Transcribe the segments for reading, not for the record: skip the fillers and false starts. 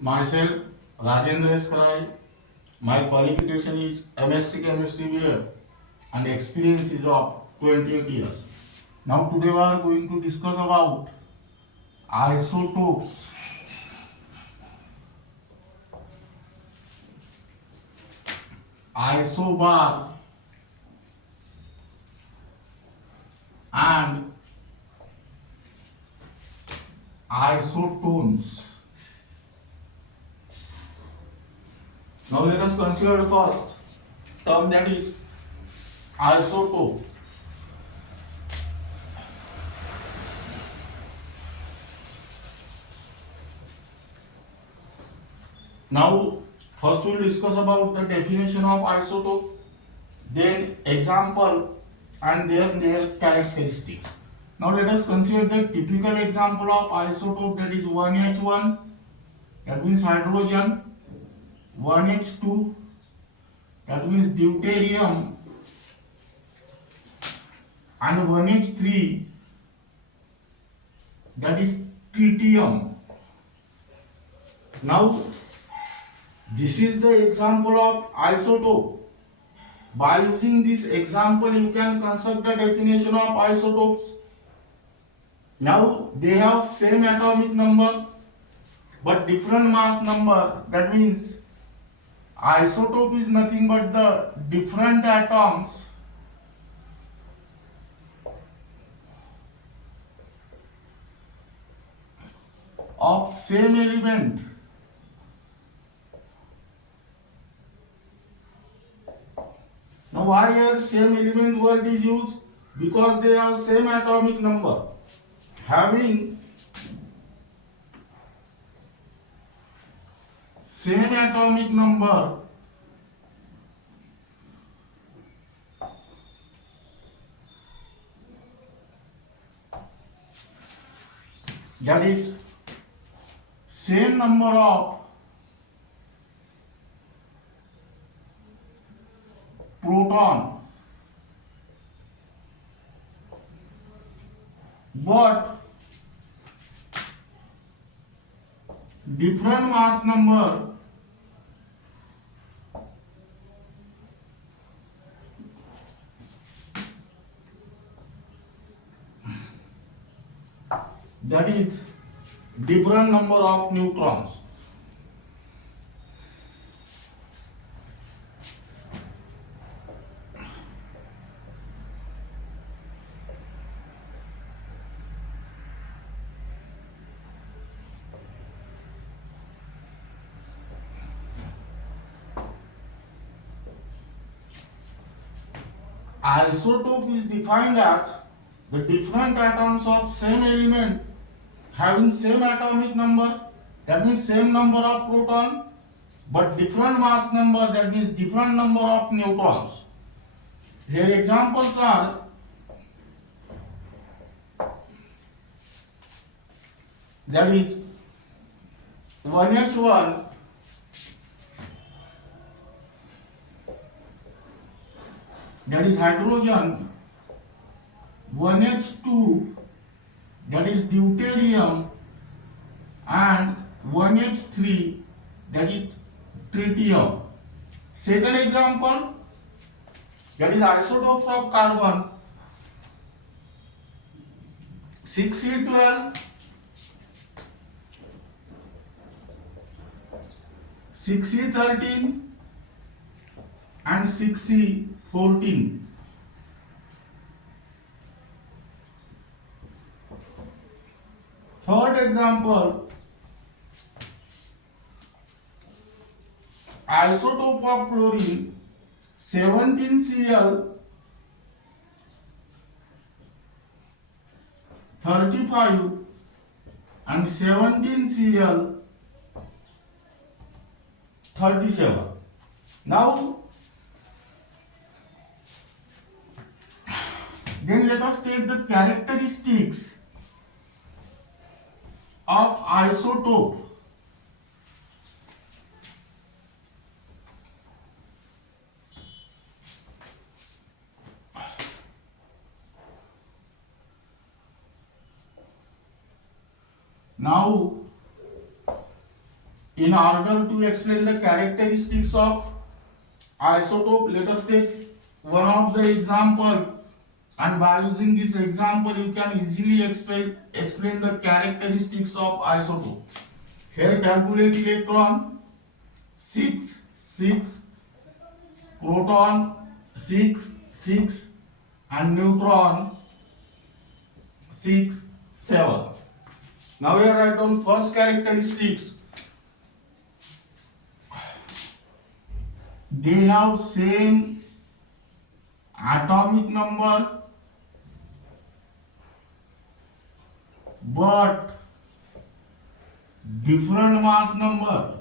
Myself, Rajendra Skarai. My qualification is MSc Chemistry BA and experience is of 28 years. Now today we are going to discuss about isotopes. Isobar and isotones. Now let us consider first term, that is isotope. Now first we will discuss about the definition of isotope, then example and then their characteristics. Now let us consider the typical example of isotope, that is 1H1, that means hydrogen, 1H2, that means deuterium, and 1H3, that is tritium. Now this is the example of isotope. By using this example you can construct the definition of isotopes. Now they have same atomic number but different mass number. That means isotope is nothing but the different atoms of same element. Now why here same element word is used? Because they have same atomic number. Having same atomic number, that is same number of proton but different mass number that is different number of neutrons. Isotope is defined as the different atoms of same element having same atomic number, that means same number of proton but different mass number, that means different number of neutrons. Here examples are that is 1H1, that is hydrogen, 1H2, that is deuterium, and 1H3, that is tritium. Second example, that is isotopes of carbon, 6C12, 6C13, and 6C14. Third example, isotope of chlorine, 17Cl, 35, and 17Cl, 37. Now then let us take the characteristics of isotope. Now In order to explain the characteristics of isotope, let us take one of the example, and by using this example you can easily explain the characteristics of isotope. Here calculate electron 6 6, proton 6 6, and neutron 6 7. Now here write down first characteristics. They have same atomic number but different mass number.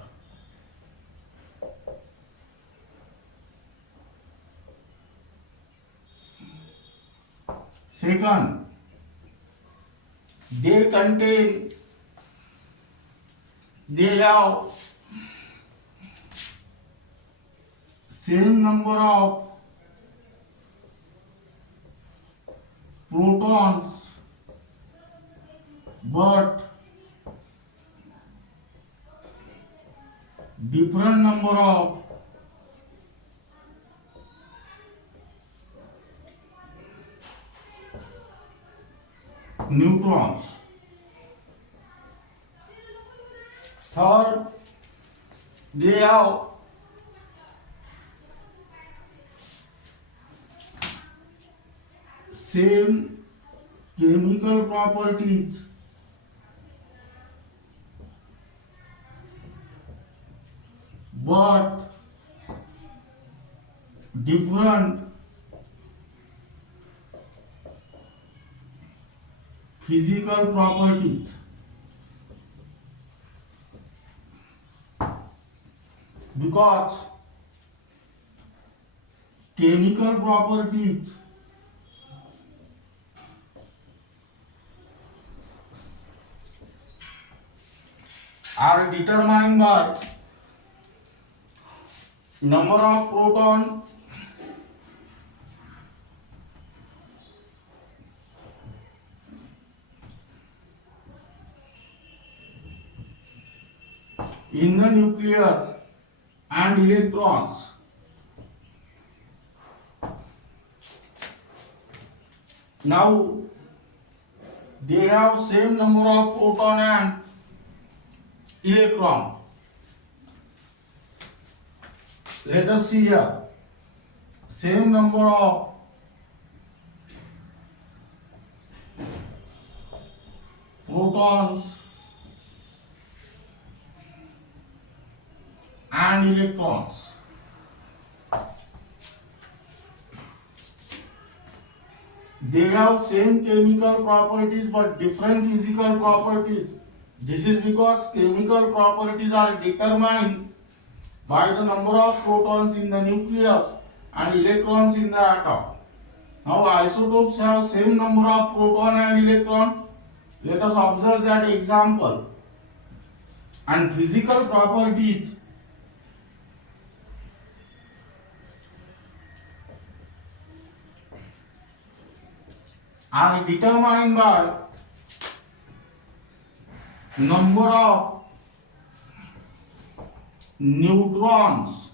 Second, they have same number of protons but different number of neutrons. Third, they have same chemical properties but different physical properties. Because chemical properties are determined by number of proton in the nucleus and electrons. Now they have same number of proton and electron. Let us see here. Same number of protons and electrons. They have same chemical properties but different physical properties. This is because chemical properties are determined by the number of protons in the nucleus and electrons in the atom. Now isotopes have same number of proton and electron. Let us observe that example. And physical properties are determined by number of neutrons.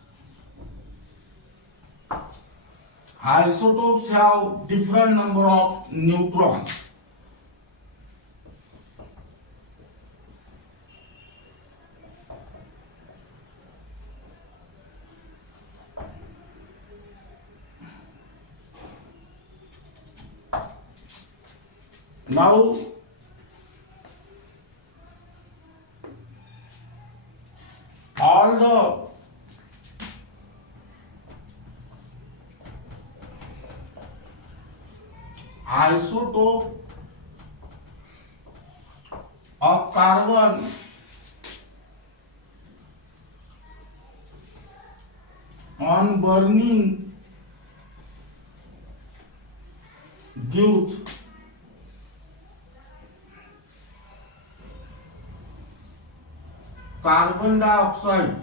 Isotopes have different number of neutrons. Now all the isotope of carbon on burning gives carbon dioxide.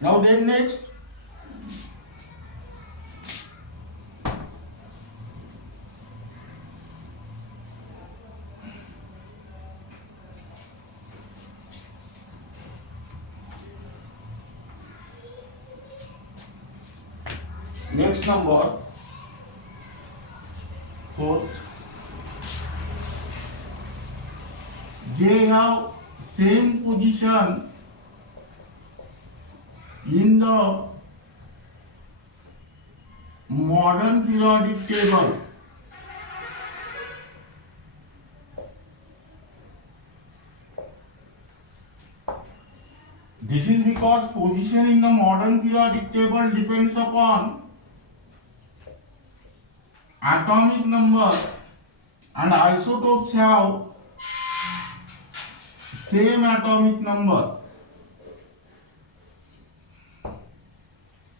Now then next, Next number, fourth. They have same position in the modern periodic table. This is because position in the modern periodic table depends upon atomic number, and isotopes have same atomic number.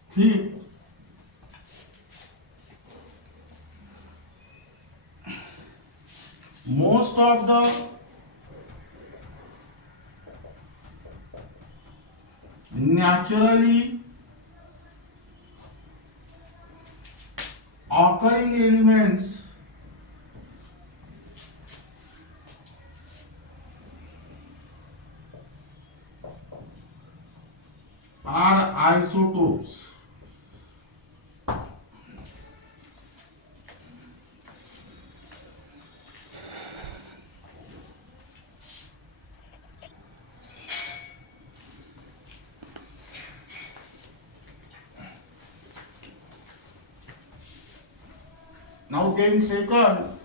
Fifth, most of the naturally occurring elements are isotopes. Now 10 seconds.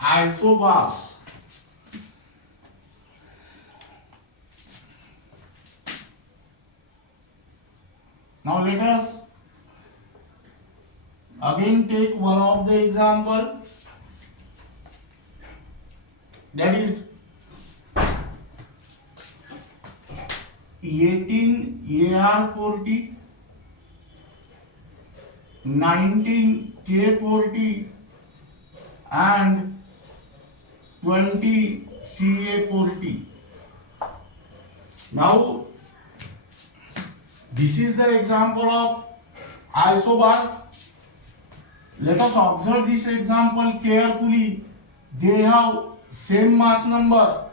Isobars. Now let us again take one of the example, that is 18AR40, 19K40 and 20CA40. Now this is the example of isobar. Let us observe this example carefully. They have same mass number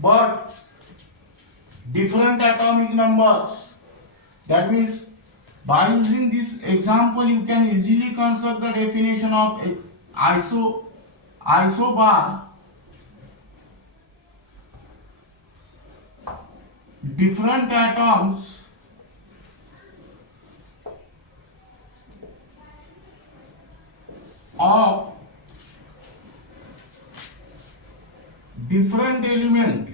but different atomic numbers. That means by using this example you can easily construct the definition of isobar. Different atoms of different element.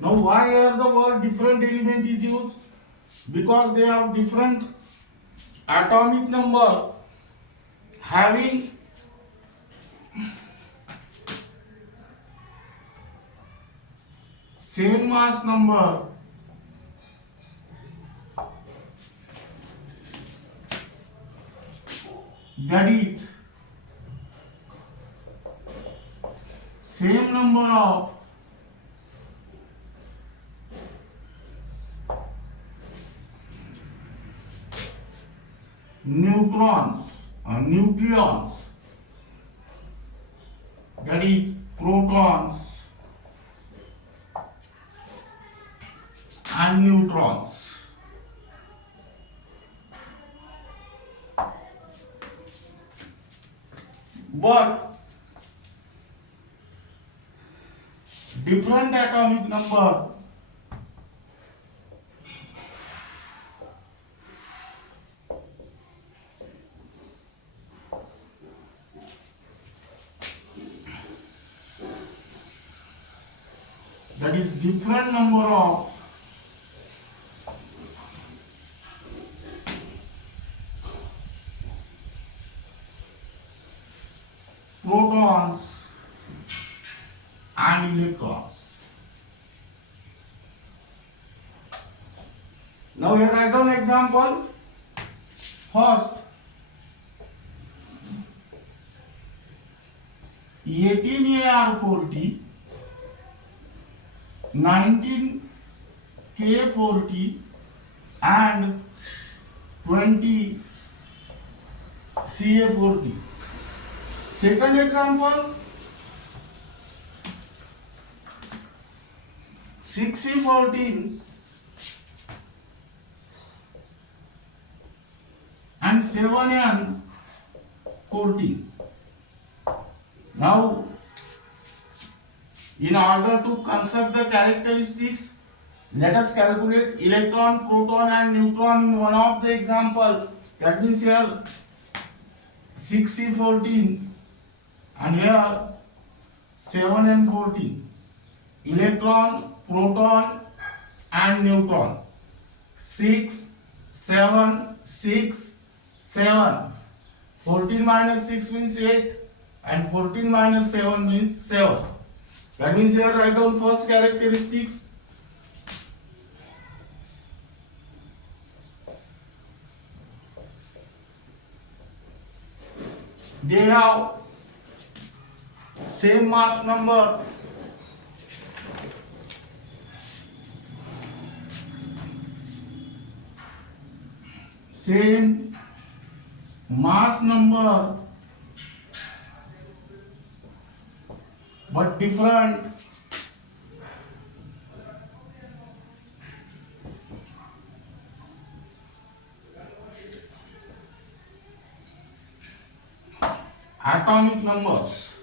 Now why here the word different element is used? Because they have different atomic number having same mass number, that is same number of nucleons, that is protons and neutrons. But different atomic number that is different number of protons and electrons. Now here I draw an example. First, 18AR40, 19K40 and 20CA40. Second example, 6C14 and 7N14. Now, in order to construct the characteristics, let us calculate electron, proton and neutron in one of the example. That means here 6C14 and here 7N14. Electron, proton and neutron. 6, 7, 6, 7. 14 minus 6 means 8 and 14 minus 7 means 7. That means here write down first characteristics. They have same mass number, same mass number but different atomic numbers.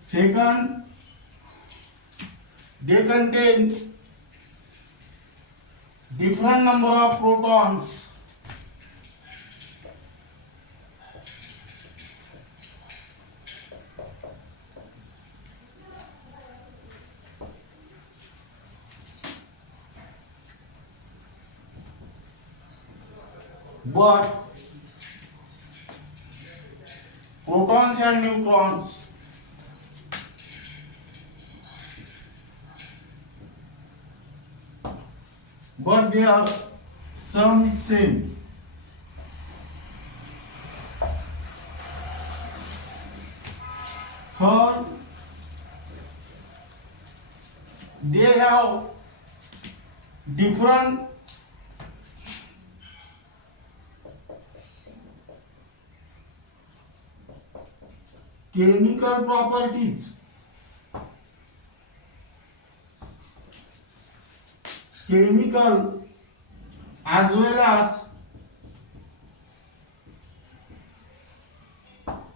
Second, they contain different number of protons but protons and neutrons but their sum is same. Third, they have different chemical properties. Chemical as well as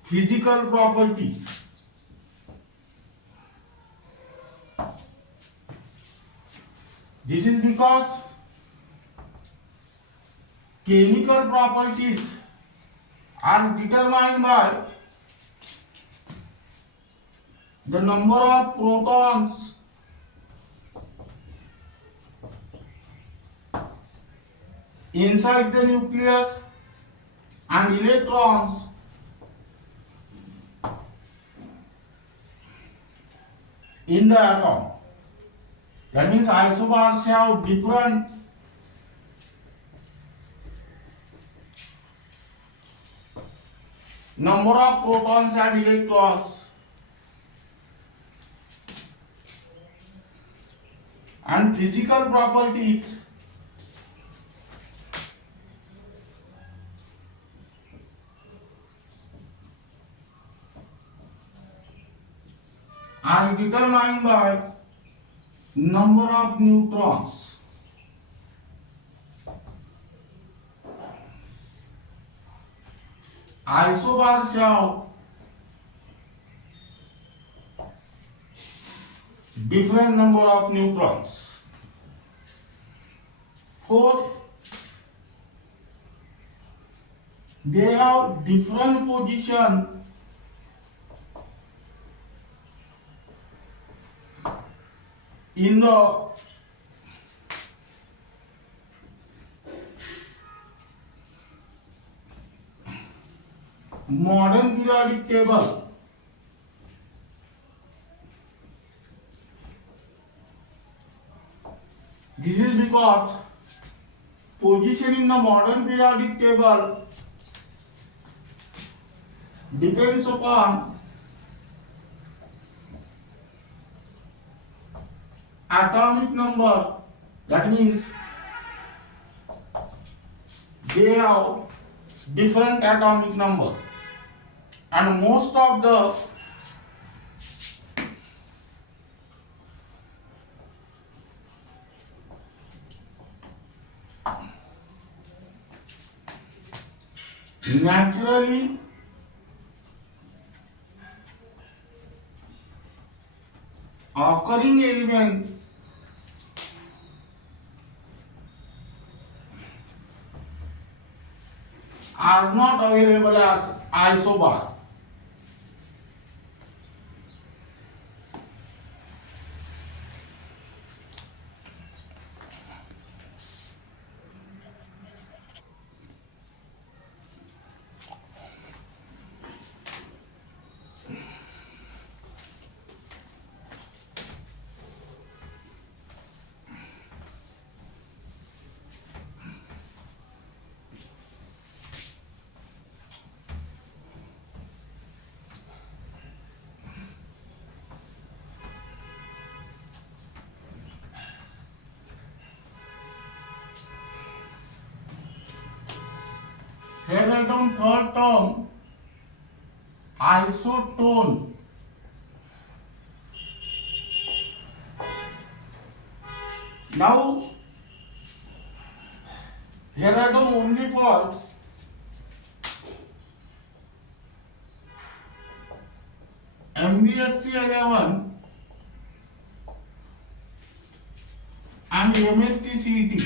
physical properties. This is because chemical properties are determined by the number of protons inside the nucleus and electrons in the atom. That means isobars have different number of protons and electrons and physical properties are determined by number of neutrons. Isobars have different number of neutrons. Fourth, they have different position in the modern periodic table. This is because position in the modern periodic table depends upon atomic number. That means they have different atomic number. and most of the naturally occurring elements are not available as isobar. Here write down third term, isotone. Now, here write down only for MBSE 11 and MST-CET.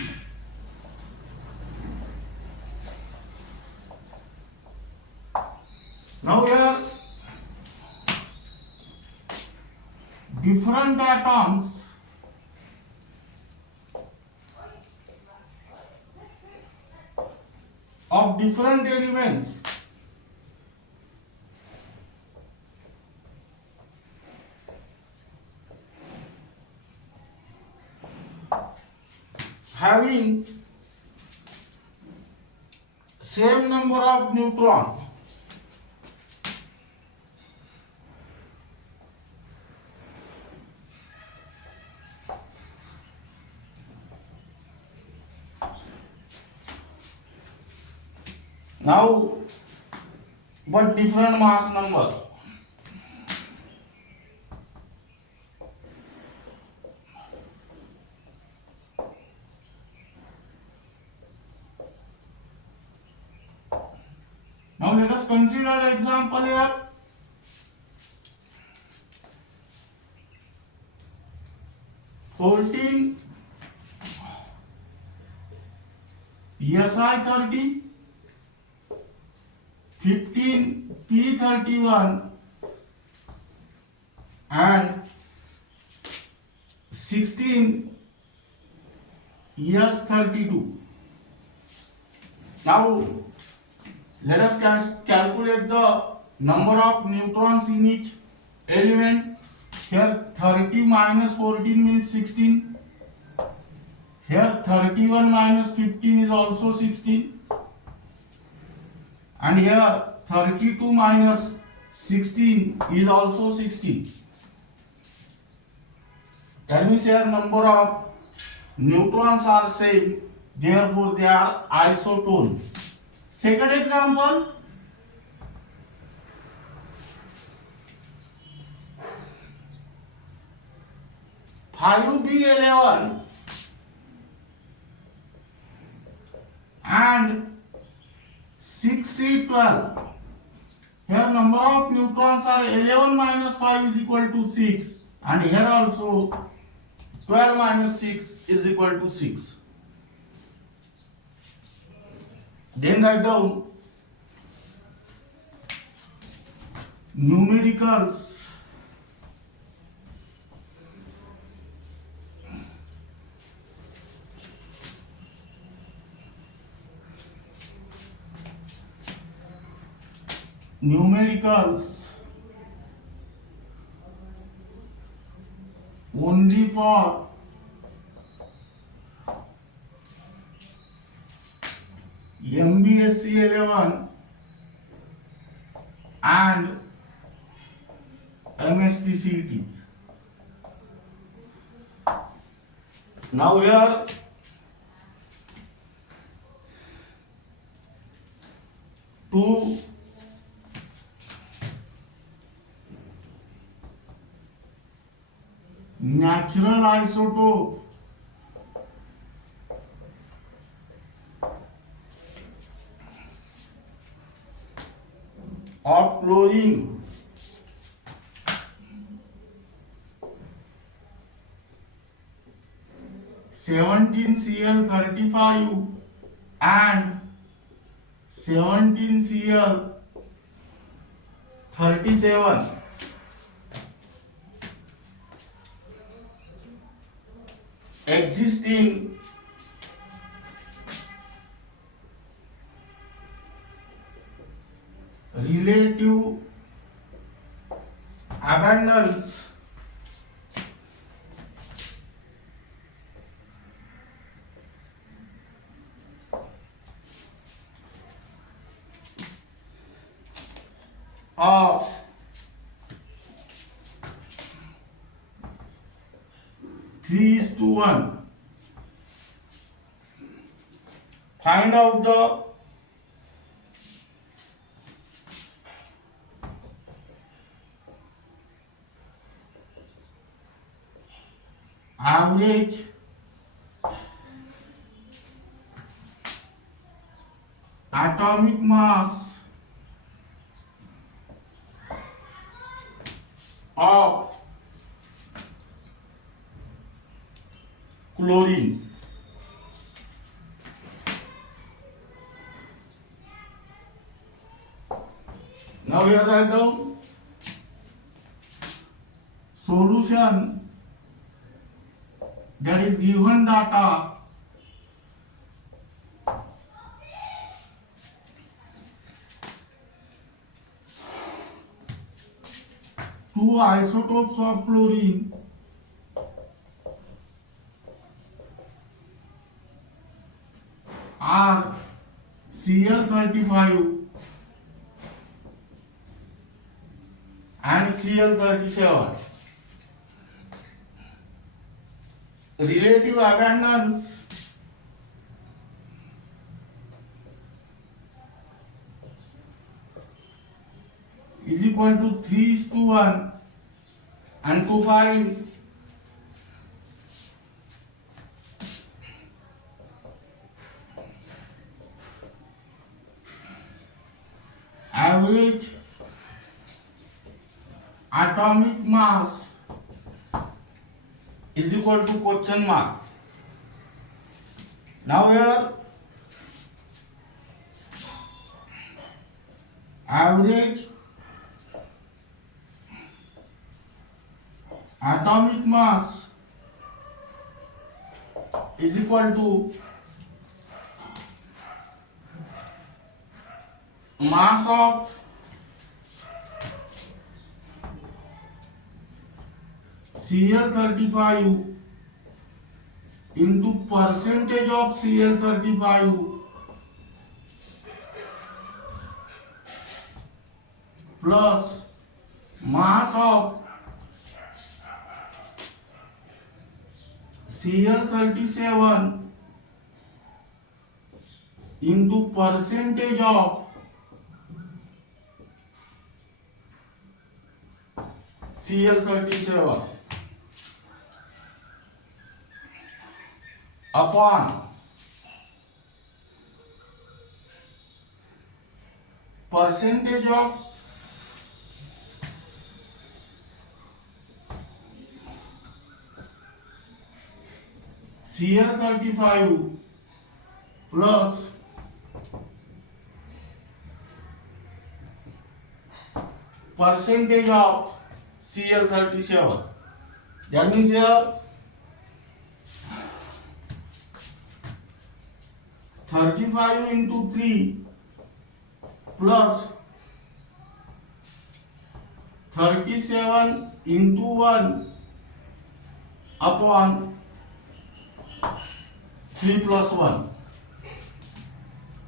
Now here different atoms of different elements having same number of neutrons now but different mass number. Now let us consider an example here. (14) Si30, 15 P31 and 16 S32. Now let us calculate the number of neutrons in each element. Here 30 minus 14 means 16. Here 31 minus 15 is also 16. And here 32 minus 16 is also 16. That means here number of neutrons are same, therefore they are isotone. Second example, (5B11) and 6C12. Here number of neutrons are 11 minus 5 is equal to 6, and here also 12 minus 6 is equal to 6. Then write down numericals only for MBSE 11 and MST-CET. Now here to natural isotope of chlorine (17Cl35) and 17Cl37 existing relative abundance of 3:1. Find out the average atomic mass of chlorine. Now here write down solution, that is given data two isotopes of chlorine are Cl35 and Cl37. Relative abundance is equal to 3:1, and to find average atomic mass is equal to question mark. Now here average atomic mass is equal to mass of Cl35 into percentage of Cl35 plus mass of Cl37 into percentage of Cl37 upon percentage of Cl35 plus percentage of Cl37. That means here 35 into 3 plus 37 into 1 upon 3 plus 1.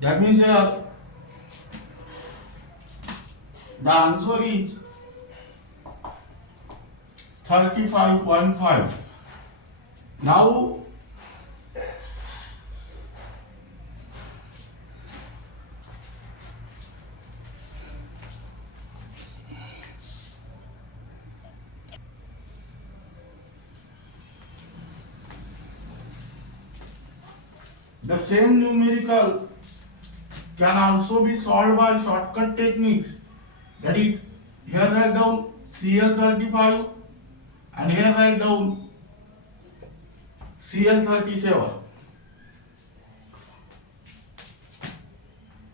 That means here the answer is 35.5. Now The same numerical can also be solved by shortcut techniques. That is, here write down Cl35 and here write down Cl37.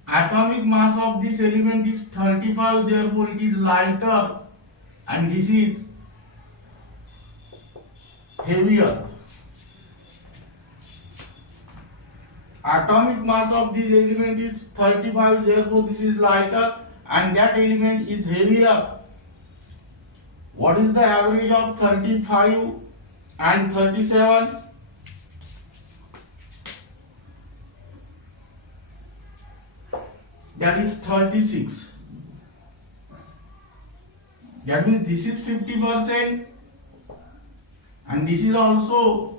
Atomic mass of this element is 35, therefore it is lighter, and this is heavier. Atomic mass of this element is 35, therefore this is lighter, and that element is heavier. What is the average of 35 and 37? That is 36. That means this is 50% and this is also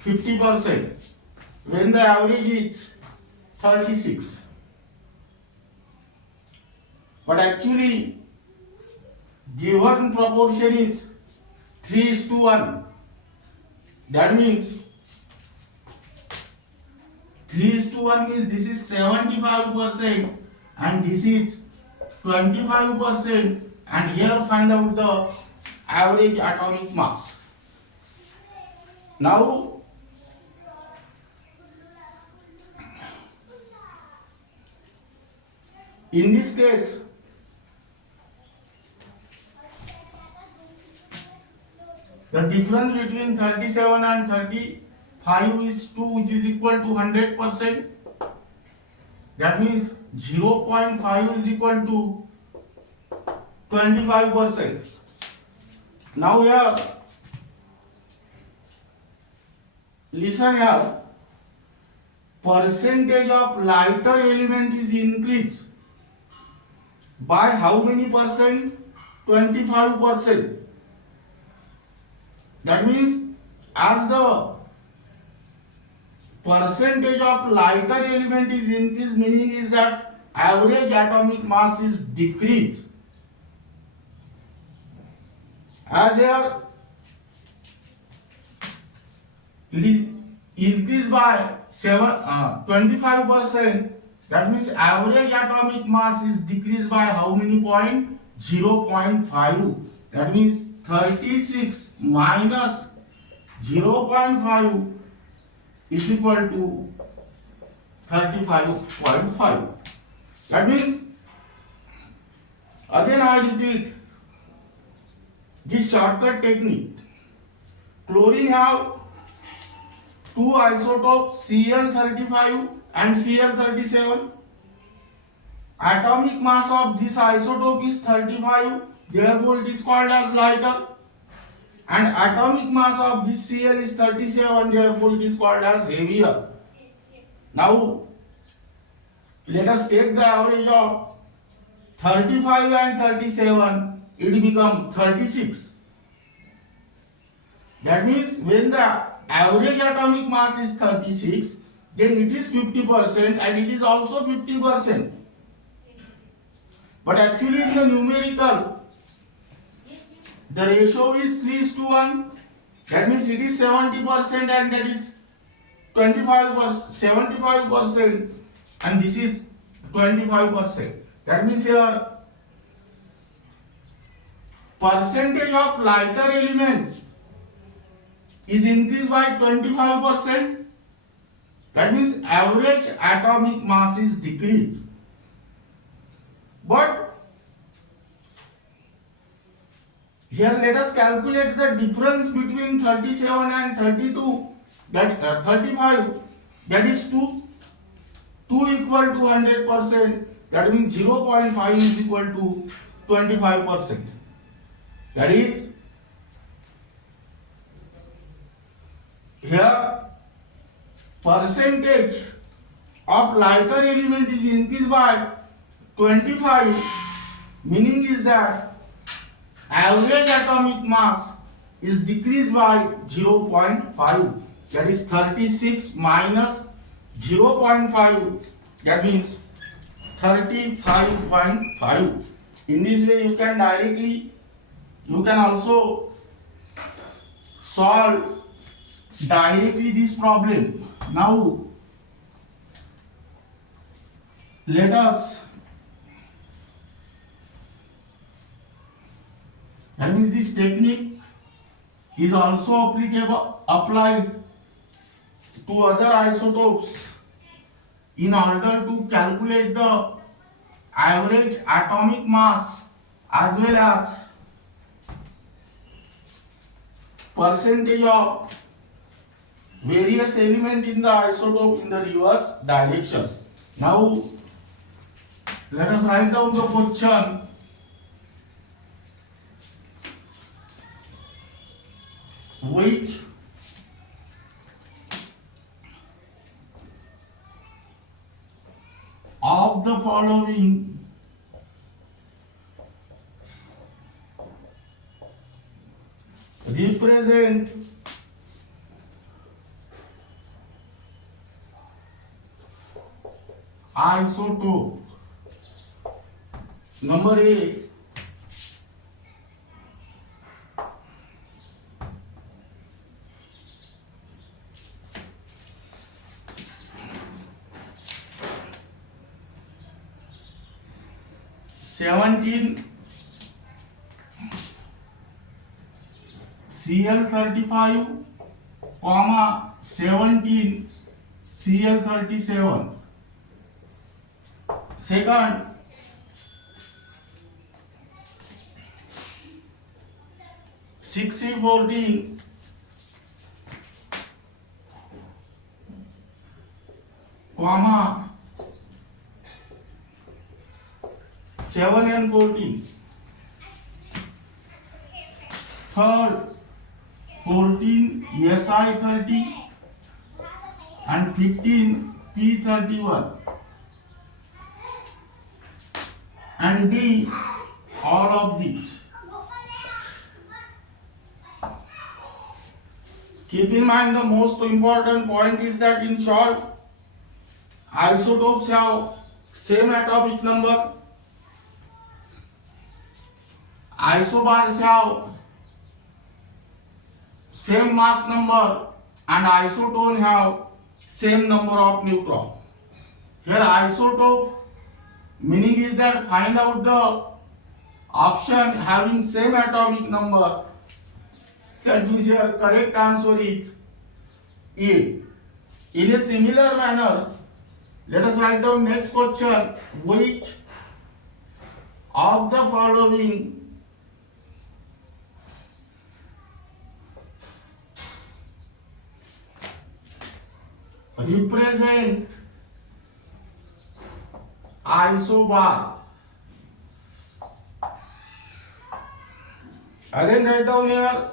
50% when the average is 36. But actually given proportion is 3:1. That means 3:1 means this is 75% and this is 25%, and here find out the average atomic mass. Now in this case the difference between 37 and 35 is 2, which is equal to 100%. That means 0.5 is equal to 25%. Now here, listen here, percentage of lighter element is increased by how many percent? 25%. That means as the percentage of lighter element is increased, meaning is that average atomic mass is decreased. As here it is increased by 25%, that means average atomic mass is decreased by how many point? 0.5. That means 36 minus 0.5 is equal to 35.5. That means, again I repeat, this shortcut technique. Chlorine have two isotopes, Cl35 and Cl37. Atomic mass of this isotope is 35, therefore it is called as lighter. And atomic mass of this Cl is 37, therefore it is called as heavier. Now let us take the average of 35 and 37, it becomes 36. That means when the average atomic mass is 36, then it is 50% and it is also 50%. But actually in the numerical, the ratio is 3:1. That means it is 70% and that is 75%, and this is 25%. That means here percentage of lighter element is increased by 25%. That means average atomic mass is decreased. But here let us calculate the difference between 37 and 32, that 35, that is 2 equal to 100%, that means 0.5 is equal to 25%. That is, here percentage of lighter element is increased by 25, meaning is that average atomic mass is decreased by 0.5, that is 36 minus 0.5, that means 35.5. In this way you can also solve directly this problem Now let us, that means this technique is also applied to other isotopes in order to calculate the average atomic mass as well as percentage of various element in the isotope in the reverse direction. Now let us write down the question. Which of the following represent isotope? Number A, (17) Cl35, 17 Cl37. Second, 6C14, 7N14. Third, 14 Si30 and 15 P31. And D, all of these. Keep in mind the most important point is that in short, isotopes have same atomic number, isobars have same mass number, and isotone have same number of neutron. Here isotope meaning is that find out the option having same atomic number. That means your correct answer is A. In a similar manner, let us write down next question. Which of the following represent isobar? Again write down here.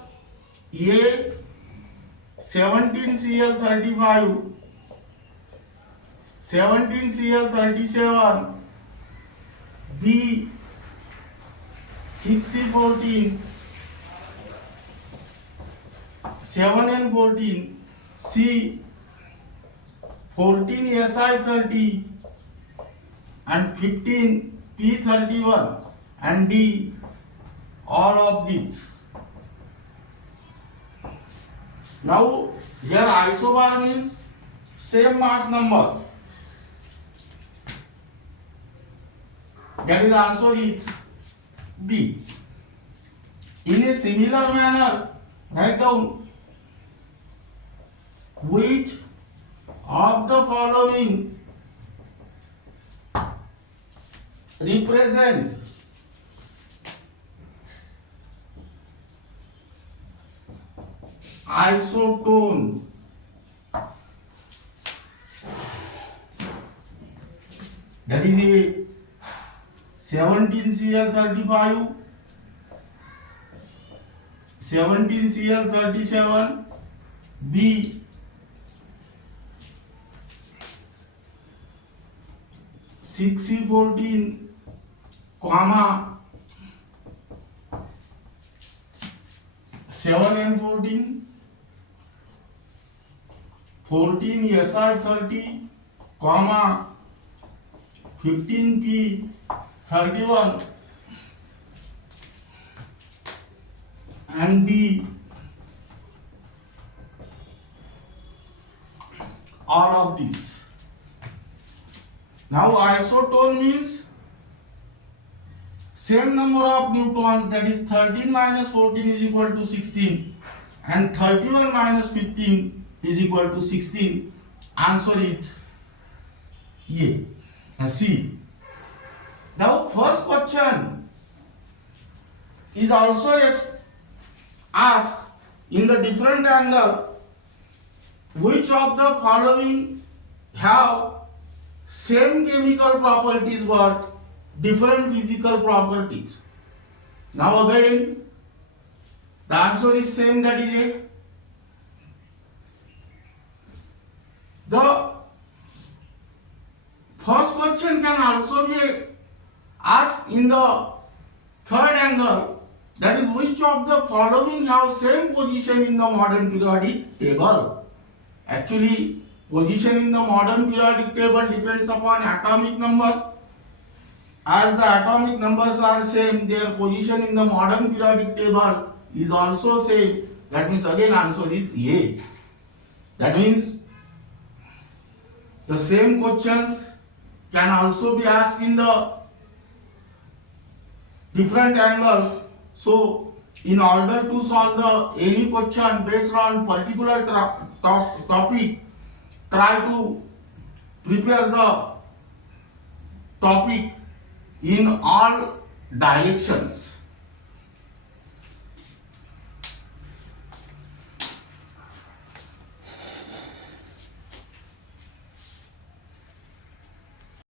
A, 17 Cl35, 17 Cl37, B, 6C14, 7N14, C, 14 Si30 and 15 P31, and D, all of these. Now here isobar means same mass number. That is answer is B. In a similar manner, write down which of the following represent isotone? That is A, 17 Cl35, 17 Cl37, B, 6C14, 7N14, 14 Si30, 15 P31, and D, all of these. Now isotone means same number of neutrons, that is 13 minus 14 is equal to 16 and 31 minus 15 is equal to 16. Answer is A. C. Now first question is also asked in the different angle, which of the following have same chemical properties but different physical properties? Now again the answer is same, that is A. The first question can also be asked in the third angle, that is which of the following have same position in the modern periodic table. Actually, position in the modern periodic table depends upon atomic number. As the atomic numbers are same, their position in the modern periodic table is also same. That means again answer is A. That means the same questions can also be asked in the different angles. So in order to solve any question based on particular topic, try to prepare the topic in all directions.